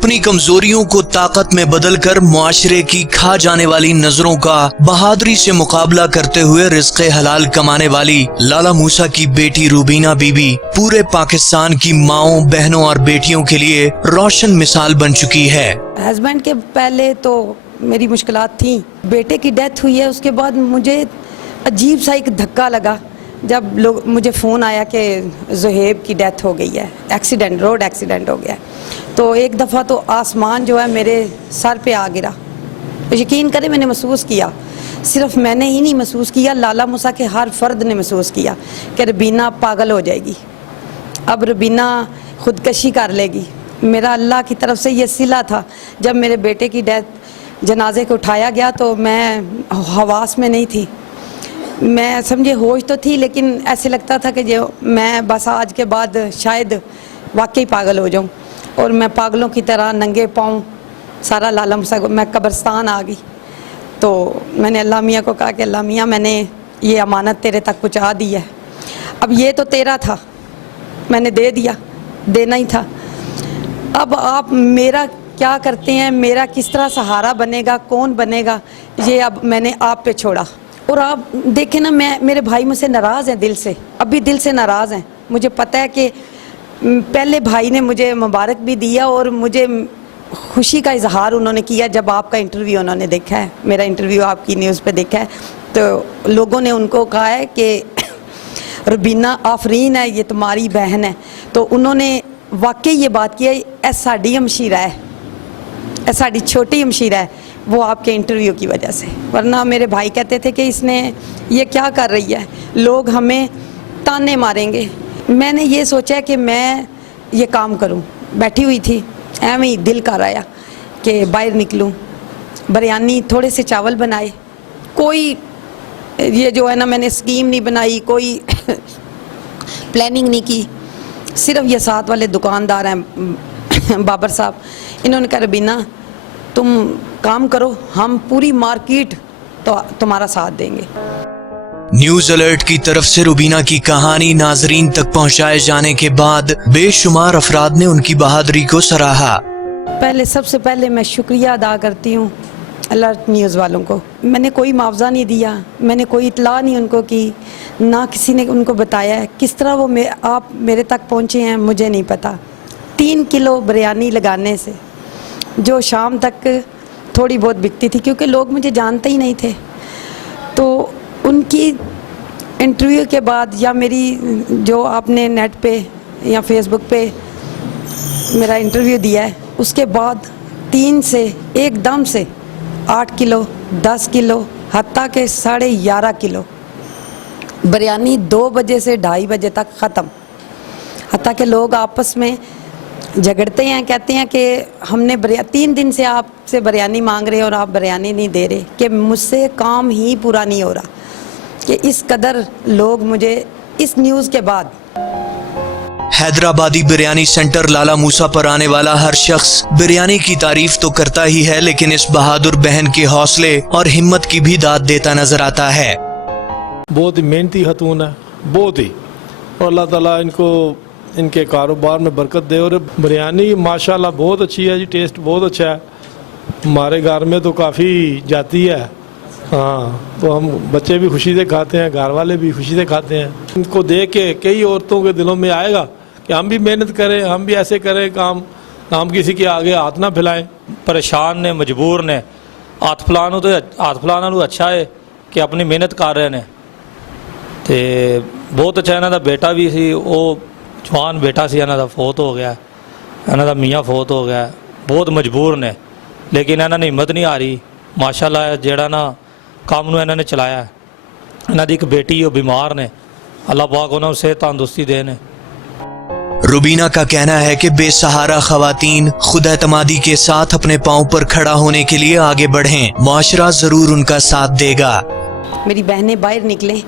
अपनी कमजोरियों को ताकत में बदलकर मुआशरे की खा जाने वाली नजरों का बहादुरी से मुकाबला करते हुए रिज़्क़े हलाल कमाने वाली लाला मूसा की बेटी रूबीना बीबी पूरे पाकिस्तान की माओं, बहनों और बेटियों के लिए रोशन मिसाल बन चुकी है। हस्बैंड के पहले तो मेरी मुश्किलात थी, बेटे की डेथ हुई है, उसके बाद मुझे अजीब सा एक धक्का लगा जब लोग मुझे फ़ोन आया कि ज़ुहैब की डेथ हो गई है, एक्सीडेंट, रोड एक्सीडेंट हो गया है। तो एक दफ़ा तो आसमान जो है मेरे सर पे आ गिरा। यकीन करें मैंने महसूस किया, सिर्फ मैंने ही नहीं महसूस किया, लाला मूसा के हर फर्द ने महसूस किया कि रबीना पागल हो जाएगी, अब रबीना ख़ुदकशी कर लेगी। मेरा अल्लाह की तरफ से ये सिला था। जब मेरे बेटे की डेथ जनाजे को उठाया गया तो मैं हवास में नहीं थी, मैं समझे होश तो थी, लेकिन ऐसे लगता था कि जो मैं बस आज के बाद शायद वाकई पागल हो जाऊं, और मैं पागलों की तरह नंगे पाँव सारा लाला मूसा को मैं कब्रिस्तान आ गई। तो मैंने अल्लाह मियाँ को कहा कि अल्लाह मियाँ मैंने ये अमानत तेरे तक पहुँचा दी है, अब ये तो तेरा था, मैंने दे दिया, देना ही था, अब आप मेरा क्या करते हैं, मेरा किस तरह सहारा बनेगा, कौन बनेगा, ये अब मैंने आप पे छोड़ा। और आप देखें ना, मेरे भाई मुझसे नाराज़ हैं, दिल से, अभी दिल से नाराज़ हैं। मुझे पता है कि पहले भाई ने मुझे मुबारक भी दिया और मुझे खुशी का इजहार उन्होंने किया जब आपका इंटरव्यू उन्होंने देखा है, मेरा इंटरव्यू आपकी न्यूज़ पे देखा है, तो लोगों ने उनको कहा है कि रबीना आफरीन है, ये तुम्हारी बहन है। तो उन्होंने वाकई ये बात की है, ऐ साड़ी हमशीरा है, ऐ साड़ी छोटी हमशीरा है, वो आपके इंटरव्यू की वजह से। वरना मेरे भाई कहते थे कि इसने ये क्या कर रही है, लोग हमें ताने मारेंगे। मैंने ये सोचा कि मैं ये काम करूं, बैठी हुई थी, एवं ही दिल कर आया कि बाहर निकलूं, बिरयानी, थोड़े से चावल बनाए, कोई ये जो है ना मैंने स्कीम नहीं बनाई, कोई प्लानिंग नहीं की, सिर्फ ये साथ वाले दुकानदार हैं बाबर साहब, इन्होंने कहा रबीना तुम काम करो, हम पूरी मार्केट तो तुम्हारा साथ देंगे। न्यूज अलर्ट की तरफ से रूबीना की कहानी नाजरीन तक पहुंचाए जाने के बाद बेशुमार अफराद ने उनकी बहादुरी को सराहा। सबसे पहले मैं शुक्रिया अदा करती हूँ अलर्ट न्यूज़ वालों को। मैंने कोई मुआवजा नहीं दिया, मैंने कोई इतला नहीं उनको की, ना किसी ने उनको बताया है किस तरह वो आप मेरे तक पहुँचे हैं, मुझे नहीं पता। 3 किलो बिरयानी लगाने से जो शाम तक थोड़ी बहुत बिकती थी, क्योंकि लोग मुझे जानते ही नहीं थे, तो उनकी इंटरव्यू के बाद या मेरी जो आपने नेट पे या फेसबुक पे मेरा इंटरव्यू दिया है, उसके बाद 3 से एकदम से 8 किलो, 10 किलो, हत्ता के 11.5 किलो बिरयानी 2 बजे से 2:30 बजे तक ख़त्म। हत्ता के लोग आपस में झगड़ते हैं, कहते हैं कि हमने 3 दिन से आपसे बिरयानी मांग रहे हैं और आप बिरयानी नहीं दे रहे, कि मुझसे काम ही पूरा नहीं हो रहा, कि इस कदर लोग मुझे इस न्यूज़ के बाद। हैदराबादी बिरयानी सेंटर लाला मूसा पर आने वाला हर शख्स बिरयानी की तारीफ तो करता ही है, लेकिन इस बहादुर बहन के हौसले और हिम्मत की भी दाद देता नजर आता है। बहुत ही मेहनती खतून है, बहुत ही, और अल्लाह ताला इनको इनके कारोबार में बरकत दे। और बिरयानी माशाल्लाह बहुत अच्छी है जी, टेस्ट बहुत अच्छा है, हमारे घर में तो काफ़ी जाती है। हाँ, तो हम बच्चे भी खुशी से खाते हैं, घर वाले भी खुशी से खाते हैं। इनको देख के कई औरतों के दिलों में आएगा कि हम भी मेहनत करें, हम भी ऐसे करें काम, हम किसी के आगे हाथ ना फैलाएं। परेशान ने, मजबूर ने हाथ फैलाना तो अच्छा है कि अपनी मेहनत कर रहे ने। तो बहुत अच्छा इन्हों का बेटा भी सी, वो जवान बेटा सी इन्हों का फौत हो गया, इन्हों का मियाँ फौत हो गया। बहुत मजबूर ने, लेकिन इन्होंने हिम्मत नहीं आ रही। माशाल्लाह जेड़ा ना काम नूं इन्होंने चलाया। इन्हों की एक बेटी वो बीमार ने, अल्लाह पाक उन्होंने सेहत तंदुरुस्ती देने। रूबीना का कहना है कि बेसहारा खवातीन खुद एतमादी के साथ अपने पाँव पर खड़ा होने के लिए आगे बढ़ें, मुआशरा जरूर उनका साथ देगा। मेरी बहनें बाहर निकलें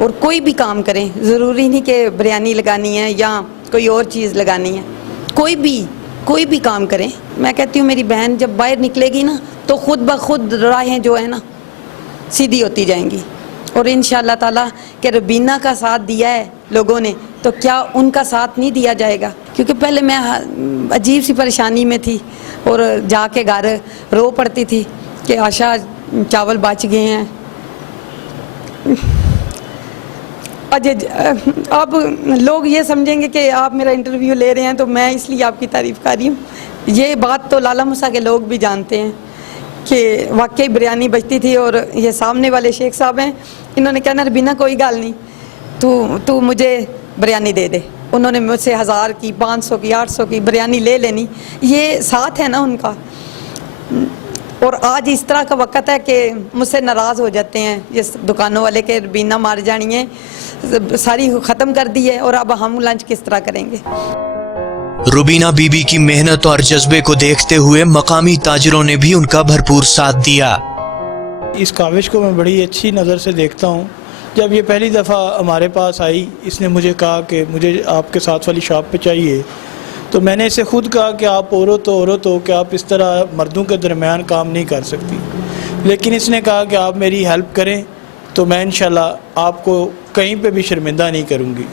और कोई भी काम करें, ज़रूरी नहीं कि बिरयानी लगानी है या कोई और चीज़ लगानी है, कोई भी काम करें। मैं कहती हूँ मेरी बहन जब बाहर निकलेगी ना तो खुद ब खुद राहें जो है ना सीधी होती जाएंगी, اور انشاءاللہ تعالیٰ کہ ربینہ کا ساتھ دیا ہے لوگوں نے تو کیا ان کا ساتھ نہیں دیا جائے گا؟ کیونکہ پہلے میں عجیب سی پریشانی میں تھی اور جا کے گھر رو پڑتی تھی کہ آشا چاول بچ گئے ہیں. اب لوگ یہ سمجھیں گے کہ آپ میرا انٹرویو لے رہے ہیں تو میں اس لیے آپ کی تعریف کر رہی ہوں. یہ بات تو لالا موسیٰ کے لوگ بھی جانتے ہیں کہ واقعی بریانی بچتی تھی. اور یہ سامنے والے شیخ صاحب ہیں, انہوں نے کہنا ربینہ کوئی گل نہیں, تو مجھے بریانی دے دے. انہوں نے مجھ سے 1000 کی 500 کی 800 کی بریانی لے لینی. یہ ساتھ ہے نا ان کا. اور آج اس طرح کا وقت ہے کہ مجھ سے ناراض ہو جاتے ہیں یہ دکانوں والے کہ ربینہ مار جانی ہے, ساری ختم کر دی ہے اور اب ہم لنچ کس طرح کریں گے. روبینہ بی بی کی محنت اور جذبے کو دیکھتے ہوئے مقامی تاجروں نے بھی ان کا بھرپور ساتھ دیا. اس کاوش کو میں بڑی اچھی نظر سے دیکھتا ہوں. جب یہ پہلی دفعہ ہمارے پاس آئی, اس نے مجھے کہا کہ مجھے آپ کے ساتھ والی شاپ پہ چاہیے, تو میں نے اسے خود کہا کہ آپ عورت ہو کہ آپ اس طرح مردوں کے درمیان کام نہیں کر سکتی. لیکن اس نے کہا کہ آپ میری ہیلپ کریں تو میں انشاءاللہ آپ کو کہیں پہ بھی شرمندہ نہیں کروں گی.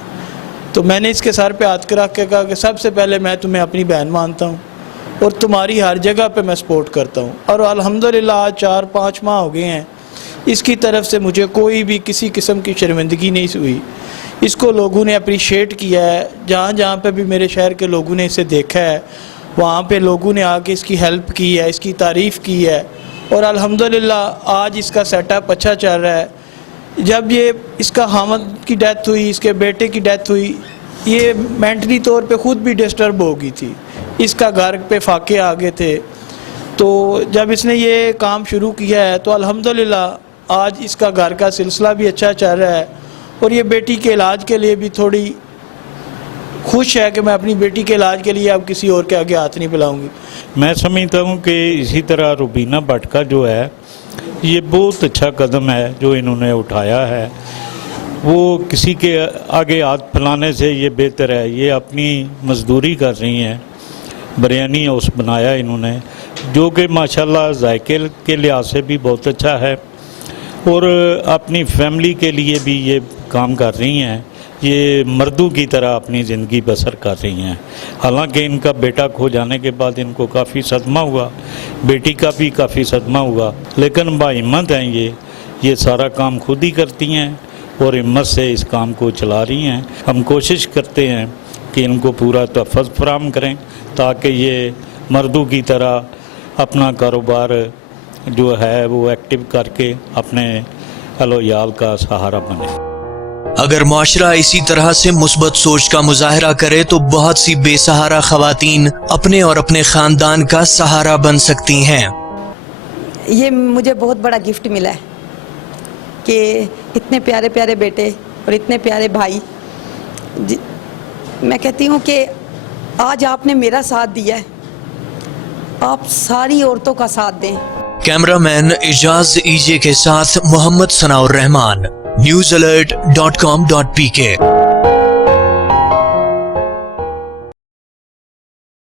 تو میں نے اس کے سر پہ ہاتھ رکھ کے کہا کہ سب سے پہلے میں تمہیں اپنی بہن مانتا ہوں اور تمہاری ہر جگہ پہ میں سپورٹ کرتا ہوں. اور الحمدللہ آج 4-5 ماہ ہو گئے ہیں, اس کی طرف سے مجھے کوئی بھی کسی قسم کی شرمندگی نہیں ہوئی. اس کو لوگوں نے اپریشیٹ کیا ہے. جہاں جہاں پہ بھی میرے شہر کے لوگوں نے اسے دیکھا ہے وہاں پہ لوگوں نے آ کے اس کی ہیلپ کی ہے, اس کی تعریف کی ہے. اور الحمدللہ آج اس کا سیٹ اپ اچھا چل رہا ہے. جب یہ اس کا حامد کی ڈیتھ ہوئی, اس کے بیٹے کی ڈیتھ ہوئی, یہ مینٹلی طور پہ خود بھی ڈسٹرب ہو گئی تھی. اس کا گھر پہ فاقے آ گئے تھے. تو جب اس نے یہ کام شروع کیا ہے تو الحمدللہ آج اس کا گھر کا سلسلہ بھی اچھا چل رہا ہے. اور یہ بیٹی کے علاج کے لیے بھی تھوڑی خوش ہے کہ میں اپنی بیٹی کے علاج کے لیے اب کسی اور کے آگے ہاتھ نہیں پھیلاؤں گی. میں سمجھتا ہوں کہ اسی طرح روبینہ بٹ کا جو ہے یہ بہت اچھا قدم ہے جو انہوں نے اٹھایا ہے. وہ کسی کے آگے ہاتھ پھیلانے سے یہ بہتر ہے. یہ اپنی مزدوری کر رہی ہیں, بریانی ہاؤس بنایا انہوں نے جو کہ ماشاءاللہ ذائقے کے لحاظ سے بھی بہت اچھا ہے, اور اپنی فیملی کے لیے بھی یہ کام کر رہی ہیں. یہ مردوں کی طرح اپنی زندگی بسر کر رہی ہیں. حالانکہ ان کا بیٹا کھو جانے کے بعد ان کو کافی صدمہ ہوا, بیٹی کا بھی کافی صدمہ ہوا, لیکن باہمت ہیں. یہ سارا کام خود ہی کرتی ہیں اور ہمت سے اس کام کو چلا رہی ہیں. ہم کوشش کرتے ہیں کہ ان کو پورا تحفظ فراہم کریں تاکہ یہ مردوں کی طرح اپنا کاروبار جو ہے وہ ایکٹیو کر کے اپنے اہل و عیال کا سہارا بنے. اگر معاشرہ اسی طرح سے مثبت سوچ کا مظاہرہ کرے تو بہت سی بے سہارا خواتین اپنے اور اپنے خاندان کا سہارا بن سکتی ہیں. یہ مجھے بہت بڑا گفٹ ملا ہے کہ اتنے پیارے پیارے بیٹے اور اتنے پیارے بھائی. میں کہتی ہوں کہ آج آپ نے میرا ساتھ دیا ہے, آپ ساری عورتوں کا ساتھ دیں. کیمرہ مین اعجاز ایجے کے ساتھ محمد ثناء الرحمان, NewsAlert.com.pk.